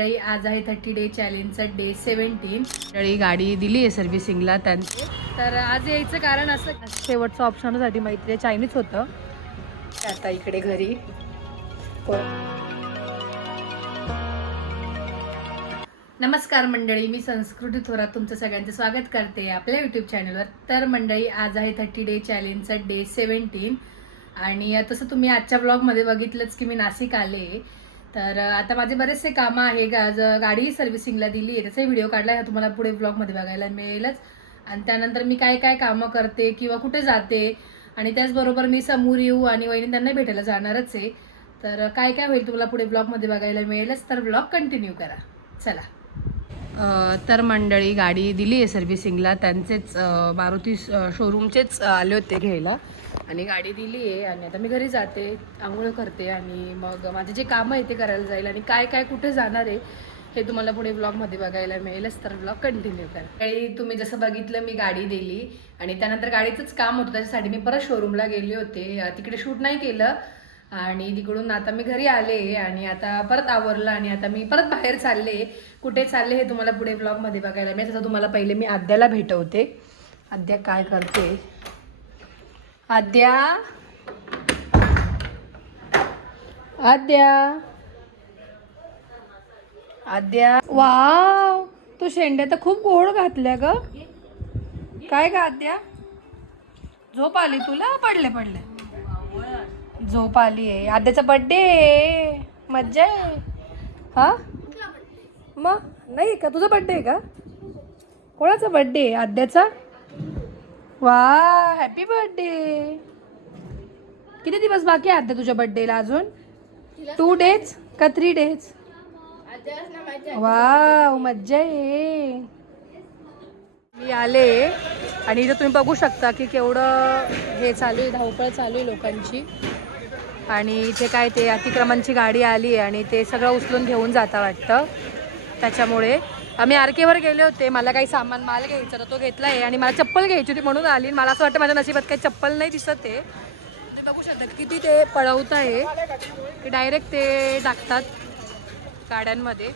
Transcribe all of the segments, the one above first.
आज आहे 30 day चॅलेंजचा day 17. गाडी दिली आहे सर्व्हिसिंगला त्यांचे. तर आज यायचं कारण असं शेवटचं ऑप्शनसाठी मैत्री चायनीज होतं. आता इकडे घरी नमस्कार मंडळी, मी संस्कृती थोरात तुमचं सगळ्यांचं स्वागत करते आपल्या यूट्यूब चॅनलवर. तर मंडळी आज आहे 30 डे चॅलेंजचा डे 17 आणि तसं तुम्ही आजच्या ब्लॉगमध्ये बघितलंच की मी नाशिक आले. तर आता माझे बरेचसे कामं आहे. गाडी सर्व्हिसिंगला दिली आहे, त्याचा व्हिडिओ काढला आहे, तुम्हाला पुढे ब्लॉगमध्ये बघायला मिळेलच. आणि त्यानंतर मी काय काय कामं करते किंवा कुठे जाते आणि त्याचबरोबर मी समोर येऊ आणि वहिनी त्यांना भेटायला जाणारच आहे. तर काय काय होईल तुम्हाला पुढे ब्लॉगमध्ये बघायला मिळेलच. तर ब्लॉग कंटिन्यू करा. चला. तर मंडळी गाडी दिली आहे सर्व्हिसिंगला, त्यांचेच मारुती शोरूमचेच आले होते घ्यायला आणि गाडी दिली आहे. आणि आता मी घरी जाते, आंघोळ करते आणि मग माझे जे कामं आहे ते करायला जाईल. आणि काय काय कुठे जाणार आहे हे तुम्हाला पुढे ब्लॉगमध्ये बघायला मिळेलच. तर ब्लॉग कंटिन्यू करा. तुम्ही जसं बघितलं मी गाडी दिली आणि त्यानंतर गाडीचंच काम होतं, त्याच्यासाठी मी परत शोरूमला गेले होते. तिकडे शूट नाही केलं आणि तिकडून आता मी घरी आले आणि आता परत आवरलं आणि आता मी परत बाहेर चालले. कुठे चालले हे तुम्हाला पुढे ब्लॉगमध्ये बघायला मिळेल. तसं तुम्हाला पहिले मी आद्याला भेटवते. आद्या काय करते? आद्या, आद्या, आद्या. वाव, तू शेंड्या तर खूप गोड घातल्या ग. काय ग आद्या, झोप आली तुला? पडले पडले झोप आली आहे. आद्याचा बर्थडे आहे, मज्जा आहे. हा मग नाही का, तुझा बर्थडे आहे का? कोणाचा बर्थडे आहे? आद्याचा. वा, हॅपी बर्थडे. किती दिवस बाकी आहे आद्या तुझ्या बर्थडेला? अजून 2 डेज का 3 डेज? वा, मज्जा आहे. मी आले आणि इथं तुम्ही बघू शकता की केवढं हे चालू आहे, धावपळ चालू आहे लोकांची. आणि इथे काय ते अतिक्रमणची गाडी आली आहे आणि ते सगळं उचलून घेऊन जाता वाटतं. त्याच्यामुळे आम्ही आरकेवर गेले होते, मला काही सामान माल घ्यायचा तर तो घेतला आहे आणि मला चप्पल घ्यायची होती म्हणून आली. मला असं वाटतं माझ्या नशिबात काही चप्पल नाही दिसत आहे. तुम्ही बघू शकता किती ते पळवत आहे, की डायरेक्ट ते टाकतात गाड्यांमध्ये.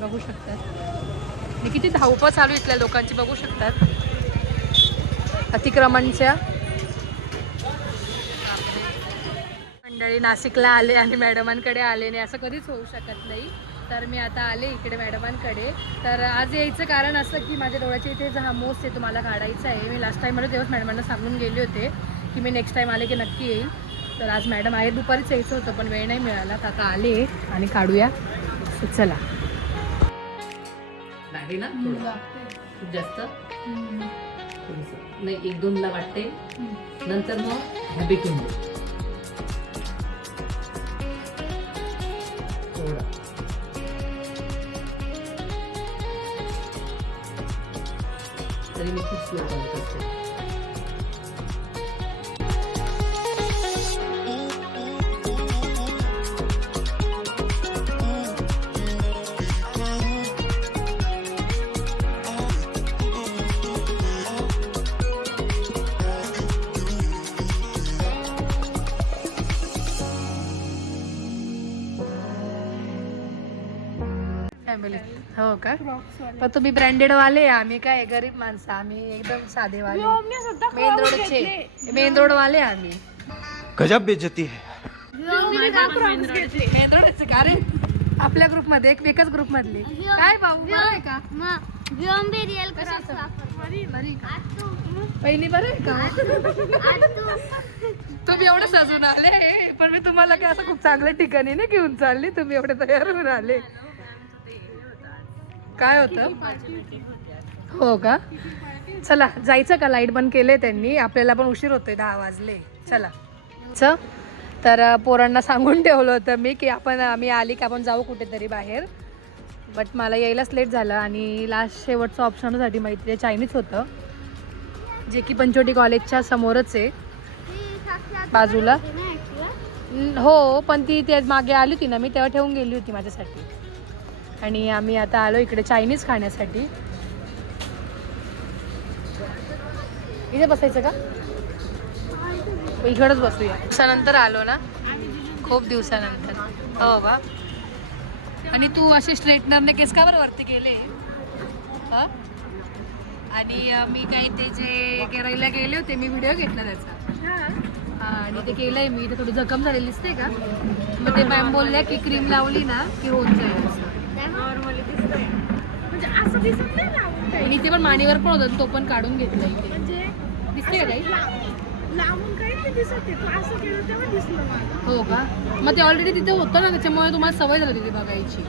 बघू शकतात आणि किती धावपळ चालू इथल्या लोकांची बघू शकतात अतिक्रमणच्या. मंडळी नाशिकला आले आणि मॅडमांकडे आले नाही असं कधीच होऊ शकत नाही. तर मी आता आले इकडे मॅडमांकडे. तर आज यायचं कारण असं की माझ्या डोळ्याच्या इथे जामोस आहे, तुम्हाला काढायचं आहे. मी लास्ट टाईममध्ये तेव्हाच मॅडमांना सांगून गेले होते की मी नेक्स्ट टाईम आले की नक्की येईल. तर आज मॅडम आहे, दुपारीच यायचं होतं पण वेळ नाही मिळाला. तर आता आले आणि काढूया. चला. ना खूप जास्त नाही, 1-2 ला वाटते, नंतर मग हॅबिट होऊन तरी मी खूप स्लो करत असते. फॅमिली हो का? पण तुम्ही ब्रँडेड वाले, आम्ही काय गरीब माणसं, आम्ही एकदम साधे वाले. मेन रोड वाले आम्ही. गजब बेइज्जती है. मेन रोडचे का रे? आपल्या ग्रुप मध्ये एकच ग्रुप मधली. काय भाऊ बरं आहे का? पहिली बरं आहे का? तुम्ही एवढं सजून आले पण मी तुम्हाला काय असं खूप चांगल्या ठिकाणी नाही घेऊन चालली. तुम्ही एवढे तयार होऊन आले. काय होतं? हो का? चला जायचं का? लाईट बंद केले त्यांनी, आपल्याला पण उशीर होतोय, 10 वाजले. चला. तर पोरांना सांगून ठेवलं होतं मी की आम्ही आली की आपण जाऊ कुठेतरी बाहेर. बट मला यायलाच लेट झालं आणि लास्ट शेवटचं ऑप्शनसाठी मैत्री चायनीज होतं, जे की पंचवटी कॉलेजच्या समोरच आहे बाजूला. हो, पण ती ते मागे आली होती ना मी, तेव्हा ठेवून गेली होती माझ्यासाठी. आणि आम्ही आता आलो इकडे चायनीज खाण्यासाठी. इथे बसायचं का? इकडेच बसूया. दिवसानंतर आलो ना, खूप दिवसानंतर. हो बा. आणि तू असे स्ट्रेटनरने केस का बरं वरती गेले हा? आणि मी काही ते जे करायला गेले होते मी व्हिडिओ घेतला त्याचा हा आणि ते केलंय मी ते थोडी जखम झालेली दिसते का मग ते मॅम बोलल्या की क्रीम लावली ना की होत जाईल असं नॉर्मली दिसतंय म्हणजे असं दिसत नाही लावून काही आणि इथे पण मानेवर पण होता तो पण काढून घेतला इथे म्हणजे दिसते का काही लावून काही नाही दिसत आहे तू असं केलं तेव्हा दिसलं मला हो का मग ते ऑलरेडी तिथे होतं ना त्याच्यामुळे तुम्हाला सवय झाली तिथे बघायची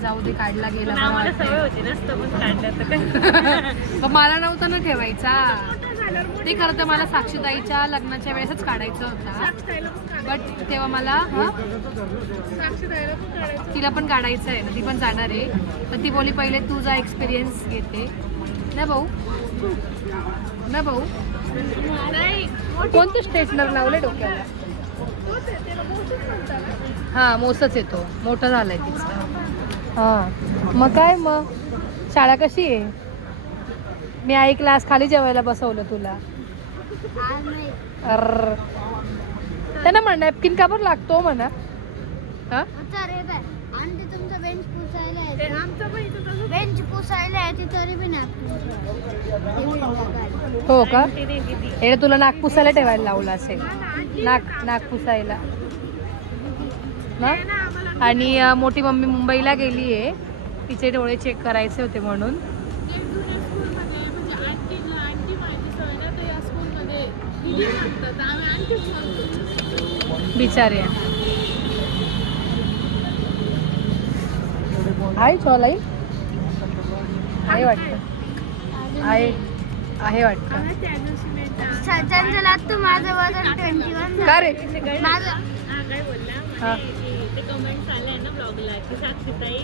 जाऊ दे काढला गेला मला आम्हाला वाटतंय. सवय होती नसतं पण काढलं तर काय पण मला नव्हता ना ठेवायचा मोठं झाल्यावर ते खरं तर मला साक्षीताईच्या लग्नाच्या वेळेसच काढायचं होता साक्षीताईला पण काढायचं बट तेव्हा मला हा साक्षीताईला पण काढायचं तिला पण काढायचं आहे ना ती पण जाणार आहे पण ती बोली पहिले तुझा एक्सपिरियन्स घेते ना भाऊ ना भाऊ नाही कोणतं स्ट्रेटनर लावले डोक्याला तोच आहे त्याला मोठीच म्हणतात ना हा मोसच येतो मोठा झालाय तिचा हा मग काय मग शाळा कशी आहे मी आई क्लास खाली जेवायला बसवलं तुला अर त्यांना म्हण नॅपकिन का बरं लागतो म्हणा हा आणि तुमचं बेंच पुसायला ते आहे आमचं पण इथं तसंच बेंच पुसायला आहे ती तरी पण हो का तिने दिदी हे तुला नाक पुसायला ठेवायला लावलं असेल नाक पुसायला ना आणि मोठी मम्मी मुंबईला गेली आहे तिचे डोळे चेक करायचे होते म्हणून ते जुन्या स्कूलमध्ये म्हणजे आंटी माझी सवय ना तर या स्कूलमध्ये दिदी म्हणतात आम्ही आंटीच म्हणतो बिचारे आहे चॉलाई आहे वाटतं आहे वाटतं आम्ही त्या दिवशी नाही का सचिन लागतो माझं वजन 21 का रे माझं हा काय बोलला हा. म्हणे की ते कमेंट्स आले ना ब्लॉगला की साक्षीताई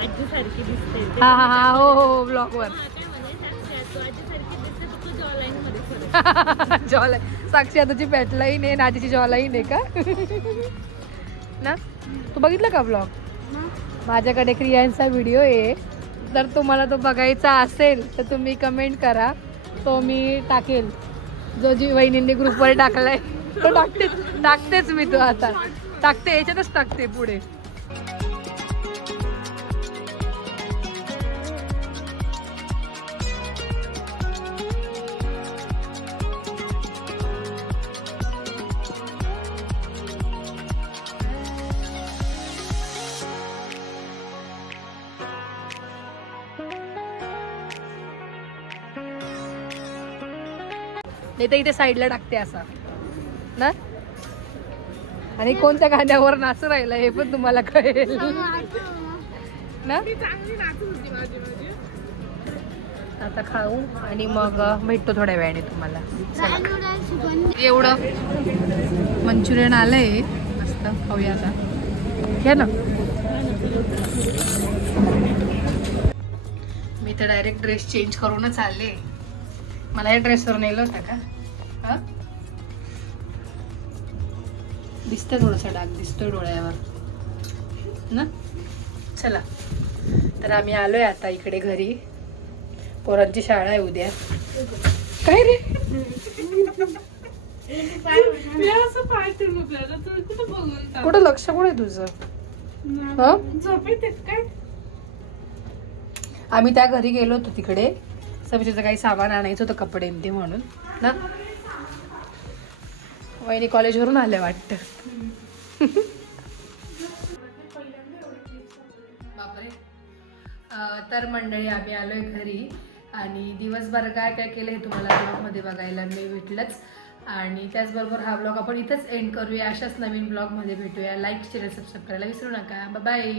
आजीसारखी दिसते ते हा हा हा हो हो ब्लॉगवर हा, काय म्हणे साक्षी तू आजीसारखी दिसते तर तू जॉलाईन मध्ये फरक जॉलाईन साक्षी आताची पॅटलाईन आहे नाजीची जॉलाईन आहे का ना तू बघितलं का ब्लॉग माझ्याकडे क्रियांचा व्हिडिओ आहे जर तुम्हाला तो बघायचा असेल तर तुम्ही कमेंट करा तो मी टाकेल जो जी वहिनींनी ग्रुपवर टाकलाय तो टाकतेच मी तो आता टाकते याच्यातच टाकते पुढे नाही तर इथे साईडला टाकते असा ना आणि कोणत्या गाण्यावर नाचू राहिला हे पण तुम्हाला कळेल ना ती चांगली नाचत होती माझी आता खाऊ आणि मग भेटतो थोड्या वेळाने तुम्हाला चला. सुगंध एवढं मंचुरियन आलंय मस्त खाऊया आता घ्या ना मी तर डायरेक्ट ड्रेस चेंज करूनच आले मला या ड्रेसवर नेलं होतं का हा दिसतंय थोडासा डाग दिसतोय डोळ्यावर ना चला तर आम्ही आलोय आता इकडे घरी पोरांची शाळा आहे उद्या काय रे मी असं पाहते आपल्याला तू कुठं बघून कुठं लक्ष कुठे तुझं हा झोपेत आहेत काय आम्ही त्या घरी गेलो होतो तिकडे सब्जीचं काही सामान आणायचं होतं कपडे आणि ते म्हणून ना वहिनी कॉलेजवरून आले वाटतं बापरे तर मंडळी आम्ही आलोय घरी आणि दिवसभर काय काय केलं हे तुम्हाला ब्लॉगमध्ये बघायला मी भेटलंच आणि त्याचबरोबर हा ब्लॉग आपण इथंच एंड करूया अशाच नवीन ब्लॉगमध्ये भेटूया लाईक शेअर सबस्क्राईब करायला विसरू नका बाय